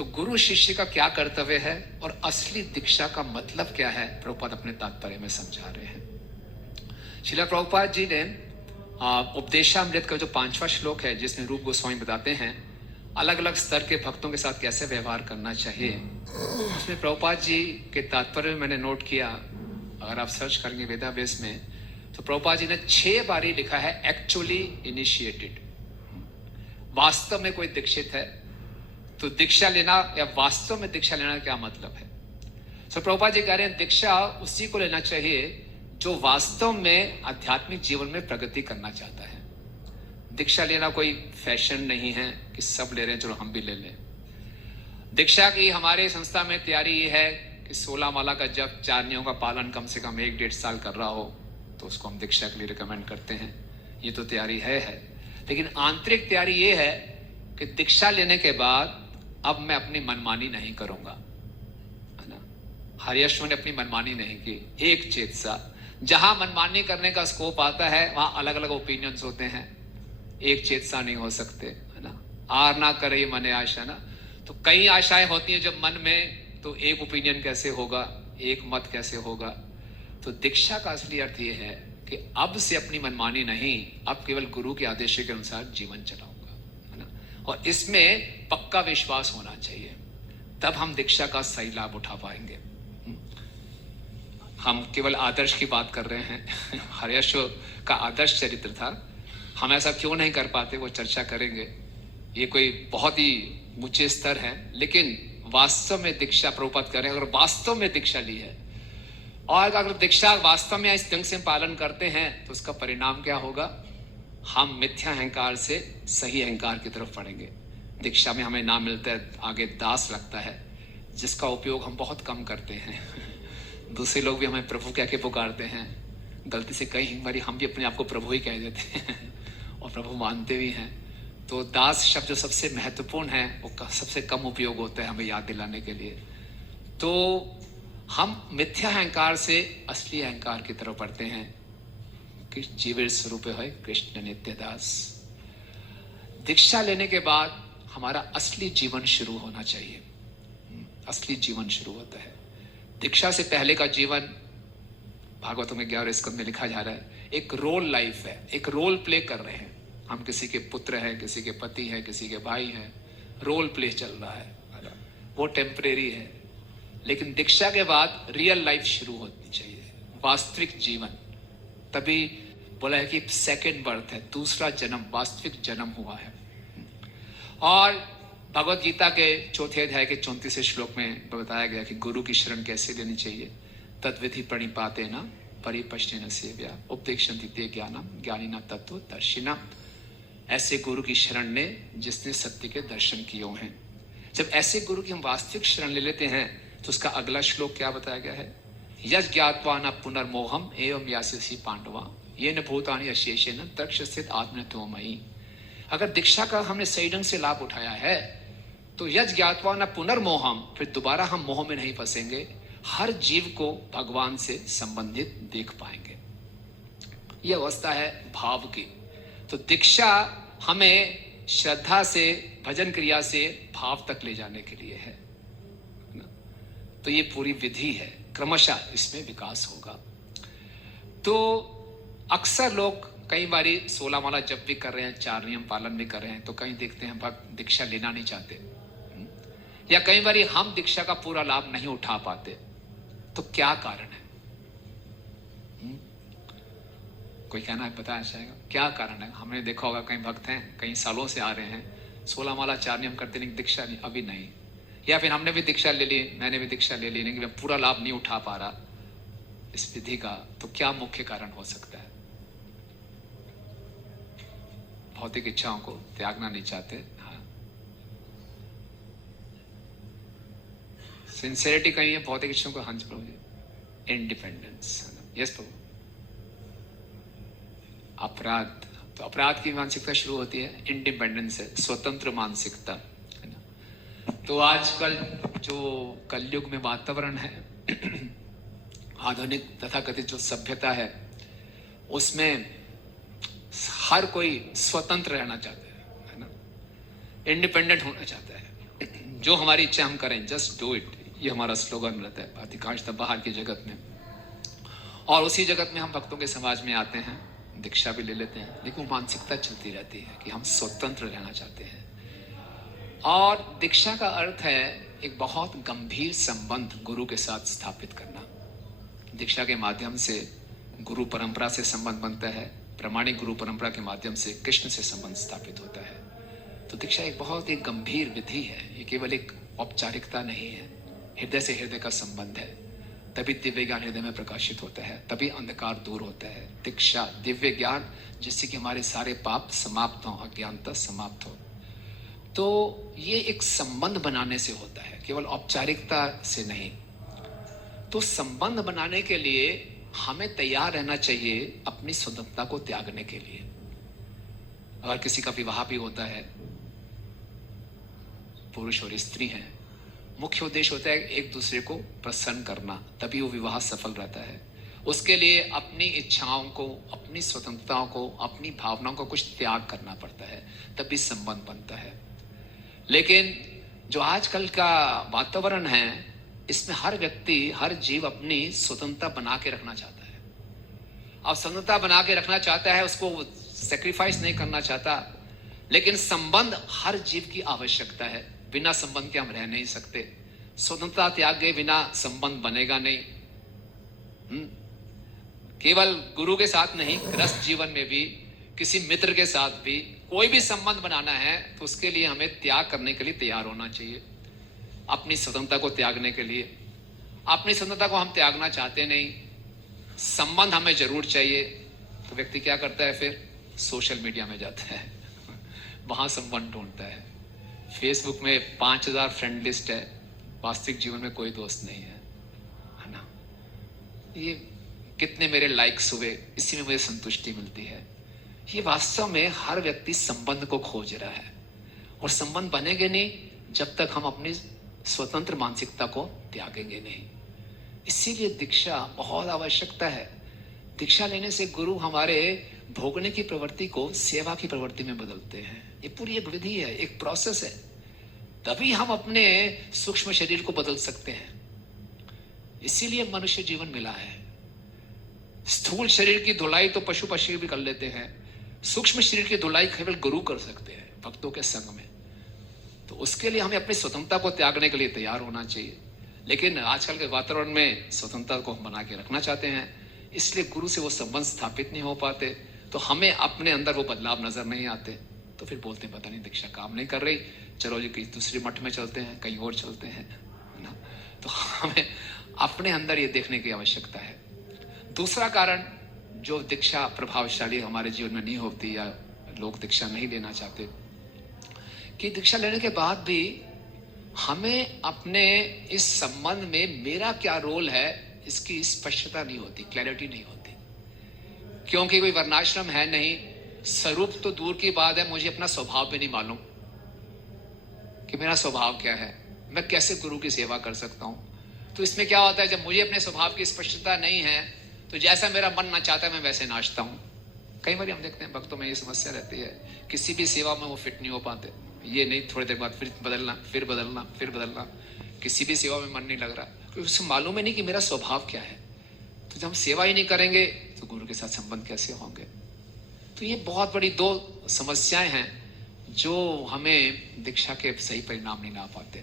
तो गुरु शिष्य का क्या कर्तव्य है और असली दीक्षा का मतलब क्या है, प्रभुपाद अपने तात्पर्य में समझा रहे हैं। श्रील प्रभुपाद जी ने उपदेशामृत का जो 5वां श्लोक है, जिसमें रूप गोस्वामी बताते हैं अलग अलग स्तर के भक्तों के साथ कैसे व्यवहार करना चाहिए, उसमें प्रभुपाद जी के तात्पर्य में मैंने नोट किया, अगर आप सर्च करेंगे वेदावेस में, तो प्रभुपाद जी ने 6 बारी लिखा है एक्चुअली इनिशिएटेड। वास्तव में कोई दीक्षित है तो दीक्षा लेना या वास्तव में दीक्षा लेना क्या मतलब है। तो प्रभुपाद जी कह रहे हैं दीक्षा उसी को लेना चाहिए जो वास्तव में आध्यात्मिक जीवन में प्रगति करना चाहता है। दीक्षा लेना कोई फैशन नहीं है कि सब ले रहे हैं चलो हम भी ले लें। दीक्षा की हमारे संस्था में तैयारी ये है कि 16 माला का जप, 4 नियमों का पालन कम से कम 1-1.5 साल कर रहा हो तो उसको हम दीक्षा के लिए रिकमेंड करते हैं। ये तो तैयारी है। लेकिन आंतरिक तैयारी ये है कि दीक्षा लेने के बाद अब मैं अपनी मनमानी नहीं करूंगा, है ना। हरियश्वर ने अपनी मनमानी नहीं की, एक चेत सा। जहां मनमानी करने का स्कोप आता है वहां अलग अलग ओपिनियंस होते हैं, एक चेत सा नहीं हो सकते, है ना। आर ना करे मने आशा ना, तो कई आशाएं होती हैं जब मन में, तो एक ओपिनियन कैसे होगा, एक मत कैसे होगा। तो दीक्षा का असली अर्थ यह है कि अब से अपनी मनमानी नहीं, अब केवल गुरु के आदेश के अनुसार जीवन चलाऊंगा, है ना। और इसमें पक्का विश्वास होना चाहिए, तब हम दीक्षा का सही लाभ उठा पाएंगे। हम केवल आदर्श की बात कर रहे हैं। हरियश्वर का आदर्श चरित्र था, हम ऐसा क्यों नहीं कर पाते वो चर्चा करेंगे। ये कोई बहुत ही ऊंचे स्तर है, लेकिन वास्तव में दीक्षा प्रभुपाद करें, अगर वास्तव में दीक्षा ली है और अगर दीक्षा वास्तव में इस ढंग से पालन करते हैं तो उसका परिणाम क्या होगा, हम मिथ्या अहंकार से सही अहंकार की तरफ बढ़ेंगे। दीक्षा में हमें नाम मिलता है, आगे दास लगता है, जिसका उपयोग हम बहुत कम करते हैं। दूसरे लोग भी हमें प्रभु कह के पुकारते हैं, गलती से कई बार हम भी अपने आप को प्रभु ही कह देते हैं और प्रभु मानते भी हैं। तो दास शब्द जो सबसे महत्वपूर्ण है वो सबसे कम उपयोग होता है हमें याद दिलाने के लिए। तो हम मिथ्या अहंकार से असली अहंकार की तरफ बढ़ते हैं कि जीवेर स्वरूप है कृष्ण नित्य दास। दीक्षा लेने के बाद हमारा असली जीवन शुरू होना चाहिए। असली जीवन शुरू होता है। दीक्षा से पहले का जीवन भागवतों में 11वें स्कंद में लिखा जा रहा है, एक रोल लाइफ है, एक रोल प्ले कर रहे हैं हम। किसी के पुत्र हैं, किसी के पति हैं, किसी के भाई हैं, रोल प्ले चल रहा है, वो टेम्परेरी है। लेकिन दीक्षा के बाद रियल लाइफ शुरू होनी चाहिए, वास्तविक जीवन। तभी बोला है कि सेकंड बर्थ है, दूसरा जन्म, वास्तविक जन्म हुआ है। और भगवत गीता के 4थे अध्याय के 34वें श्लोक में बताया गया कि गुरु की शरण कैसे लेनी चाहिए। तद्विधि प्रणिपाते न परिपश्येन सेव्या उपदेक्षन्ति ते ज्ञानम ज्ञानिना तत्व दर्शिना। ऐसे गुरु की शरण ले जिसने सत्य के दर्शन किए हैं। जब ऐसे गुरु की हम वास्तविक शरण ले लेते हैं तो उसका अगला श्लोक क्या बताया गया है, यज ज्ञात्वा न पुनर्मोहम एवं यास्यसि पांडवा ये न भूतानि अशेषेण तक्षस्थित आत्मत्वमयि। अगर दीक्षा का हमने सही ढंग से लाभ उठाया है तो यज ज्ञात्वा न पुनर्मोहम, फिर दोबारा हम मोह में नहीं फंसेंगे, हर जीव को भगवान से संबंधित देख पाएंगे। यह अवस्था है भाव की। तो दीक्षा हमें श्रद्धा से, भजन क्रिया से भाव तक ले जाने के लिए है। तो ये पूरी विधि है, क्रमशः इसमें विकास होगा। तो अक्सर लोग कई बारी 16 माला जप भी कर रहे हैं, 4 नियम पालन भी कर रहे हैं, तो कहीं देखते हैं भक्त दीक्षा लेना नहीं चाहते, या कई बारी हम दीक्षा का पूरा लाभ नहीं उठा पाते। तो क्या कारण है? कोई कहना है, बताया जाएगा क्या कारण है? हमने देखा होगा कई भक्त हैं कई सालों से आ रहे हैं, 16 माला 4 नियम करते नहीं, दीक्षा नहीं, अभी नहीं। या फिर हमने भी दीक्षा ले ली, मैंने भी दीक्षा ले ली, लेकिन मैं पूरा लाभ नहीं उठा पा रहा इस विधि का। तो क्या मुख्य कारण हो सकता है? भौतिक इच्छाओं को त्यागना नहीं चाहते। हाँ, सिंसियरिटी कहीं है, भौतिक इच्छाओं को हंस प्रभु, इंडिपेंडेंस। यस प्रभु। अपराध, तो अपराध की मानसिकता शुरू होती है, इंडिपेंडेंस है, स्वतंत्र मानसिकता, है ना। तो आजकल जो कलयुग में वातावरण है, आधुनिक तथा कथित जो सभ्यता है, उसमें हर कोई स्वतंत्र रहना चाहता है ना, इंडिपेंडेंट होना चाहता है। जो हमारी इच्छा हम करें, जस्ट डू इट, ये हमारा स्लोगन रहता है अधिकांशतः बाहर की जगत में। और उसी जगत में हम भक्तों के समाज में आते हैं, दीक्षा भी ले लेते हैं, लेकिन वो मानसिकता चलती रहती है कि हम स्वतंत्र रहना चाहते हैं। और दीक्षा का अर्थ है एक बहुत गंभीर संबंध गुरु के साथ स्थापित करना। दीक्षा के माध्यम से गुरु परंपरा से संबंध बनता है, प्रामाणिक गुरु परंपरा के माध्यम से कृष्ण से संबंध स्थापित होता है। तो दीक्षा एक बहुत ही गंभीर विधि है, ये केवल एक औपचारिकता नहीं है, हृदय से हृदय का संबंध है। तभी दिव्य ज्ञान हृदय में प्रकाशित होता है, तभी अंधकार दूर होता है। दीक्षा दिव्य ज्ञान, जिससे कि हमारे सारे पाप समाप्त हों, अज्ञानता समाप्त हो। तो ये एक संबंध बनाने से होता है, केवल औपचारिकता से नहीं। तो संबंध बनाने के लिए हमें तैयार रहना चाहिए अपनी स्वतंत्रता को त्यागने के लिए। अगर किसी का विवाह भी होता है, पुरुष और स्त्री हैं, मुख्य उद्देश्य होता है एक दूसरे को प्रसन्न करना, तभी वो विवाह सफल रहता है। उसके लिए अपनी इच्छाओं को, अपनी स्वतंत्रताओं को, अपनी भावनाओं को कुछ त्याग करना पड़ता है, तभी संबंध बनता है। लेकिन जो आजकल का वातावरण है, इसमें हर व्यक्ति, हर जीव अपनी स्वतंत्रता बना के रखना चाहता है। अब स्वतंत्रता बना के रखना चाहता है, उसको सेक्रीफाइस नहीं करना चाहता। लेकिन संबंध हर जीव की आवश्यकता है, बिना संबंध के हम रह नहीं सकते। स्वतंत्रता त्याग के बिना संबंध बनेगा नहीं। केवल गुरु के साथ नहीं, गृहस्थ जीवन में भी, किसी मित्र के साथ भी कोई भी संबंध बनाना है तो उसके लिए हमें त्याग करने के लिए तैयार होना चाहिए। अपनी स्वतंत्रता को त्यागने के लिए, अपनी स्वतंत्रता को हम त्यागना चाहते नहीं, संबंध हमें जरूर चाहिए। तो व्यक्ति क्या करता है, फिर सोशल मीडिया में जाता है, वहां संबंध ढूंढता है। फेसबुक में 5000 फ्रेंड लिस्ट है, वास्तविक जीवन में कोई दोस्त नहीं है ना। ये कितने मेरे लाइक्स हुए, इसी में मुझे संतुष्टि मिलती है। ये वास्तव में हर व्यक्ति संबंध को खोज रहा है, और संबंध बनेंगे नहीं जब तक हम अपनी स्वतंत्र मानसिकता को त्यागेंगे नहीं। इसीलिए दीक्षा बहुत आवश्यकता है। दीक्षा लेने से गुरु हमारे भोगने की प्रवृत्ति को सेवा की प्रवृत्ति में बदलते हैं। ये पूरी एक विधि है, एक प्रोसेस है, तभी हम अपने सूक्ष्म शरीर को बदल सकते हैं। इसीलिए मनुष्य जीवन मिला है। स्थूल शरीर की धुलाई तो पशु पक्षी भी कर लेते हैं, सूक्ष्म शरीर की धुलाई केवल गुरु कर सकते हैं भक्तों के संग में। तो उसके लिए हमें अपनी स्वतंत्रता को त्यागने के लिए तैयार होना चाहिए। लेकिन आजकल के वातावरण में स्वतंत्रता को हम बना के रखना चाहते हैं, इसलिए गुरु से वो संबंध स्थापित नहीं हो पाते। तो हमें अपने अंदर वो बदलाव नजर नहीं आते, तो फिर बोलते हैं पता नहीं दीक्षा काम नहीं कर रही, चलो जी कहीं दूसरे मठ में चलते हैं, कहीं और चलते हैं ना। तो हमें अपने अंदर ये देखने की आवश्यकता है। दूसरा कारण जो दीक्षा प्रभावशाली हमारे जीवन में नहीं होती, या लोग दीक्षा नहीं लेना चाहते, कि दीक्षा लेने के बाद भी हमें अपने इस संबंध में मेरा क्या रोल है, इसकी स्पष्टता नहीं होती, क्लैरिटी नहीं होती। क्योंकि कोई वर्णाश्रम है नहीं, स्वरूप तो दूर की बात है, मुझे अपना स्वभाव भी नहीं मालूम कि मेरा स्वभाव क्या है, मैं कैसे गुरु की सेवा कर सकता हूं। तो इसमें क्या होता है, जब मुझे अपने स्वभाव की स्पष्टता नहीं है, तो जैसा मेरा मन ना चाहता है मैं वैसे नाचता हूं। कई बार हम देखते हैं भक्तों में ये समस्या रहती है, किसी भी सेवा में वो फिट नहीं हो पाते। ये नहीं, थोड़ी देर बाद फिर बदलना, फिर बदलना, फिर बदलना, किसी भी सेवा में मन नहीं लग रहा, क्योंकि उसे मालूम है नहीं कि मेरा स्वभाव क्या है। तो जब हम सेवा ही नहीं करेंगे तो गुरु के साथ संबंध कैसे होंगे। तो ये बहुत बड़ी दो समस्याएं हैं जो हमें दीक्षा के सही परिणाम नहीं ला पाते।